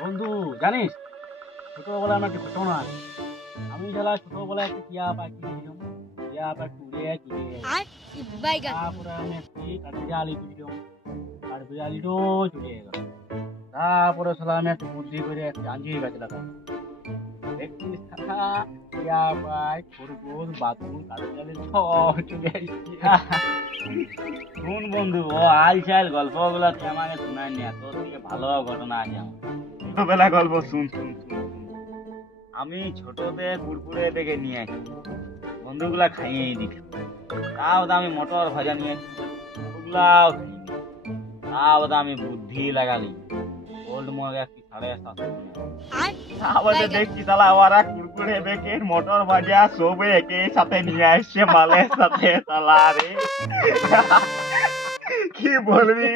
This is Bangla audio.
বন্ধু জানিস, ছোটবেলায় আমার একটা ঘটনা আছে। আমি যারা ছোটবেলায় একটা টিয়া পাখি দিয়েছিলাম, টিয়া পাখি উড়ে চলে গেছে। তারপরে আমি একটি কাঠবিড়ালি দিয়েছিলাম, কাঠবিড়ালিটাও চলে গেল। তারপরে শালা আমি একটা বুদ্ধি করে একটা আঞ্জির গাছ লাগাই। দেখছি শালা টিয়া পাখি, খরগোশ, বাদুড়, কাঠবিড়ালি সব চলে আসছে। শুন বন্ধু, ও আল চাল গল্পগুলো তুই আমাকে শোনায় নি, তোর থেকে ভালো ঘটনা আছে আমার। ছোটবেলা গল্প শুন শুন শুন শুন। আমি ছোটতে কুরকুরে থেকে নিয়ে আসি, বন্ধুগুলা খাইয়ে দিত। তাও তো আমি মটর ভাজা নিয়ে আসি, ওগুলাও খাইয়ে দিত। তাও তো আমি বুদ্ধি লাগালি, ওল্ড মগে একটি 750 তারপর দেখছি তাহলে ওরা কুরকুরে দেখে মটর ভাজা সবে একে সাথে নিয়ে আসছে মালের সাথে, তালা রে কি বলবি।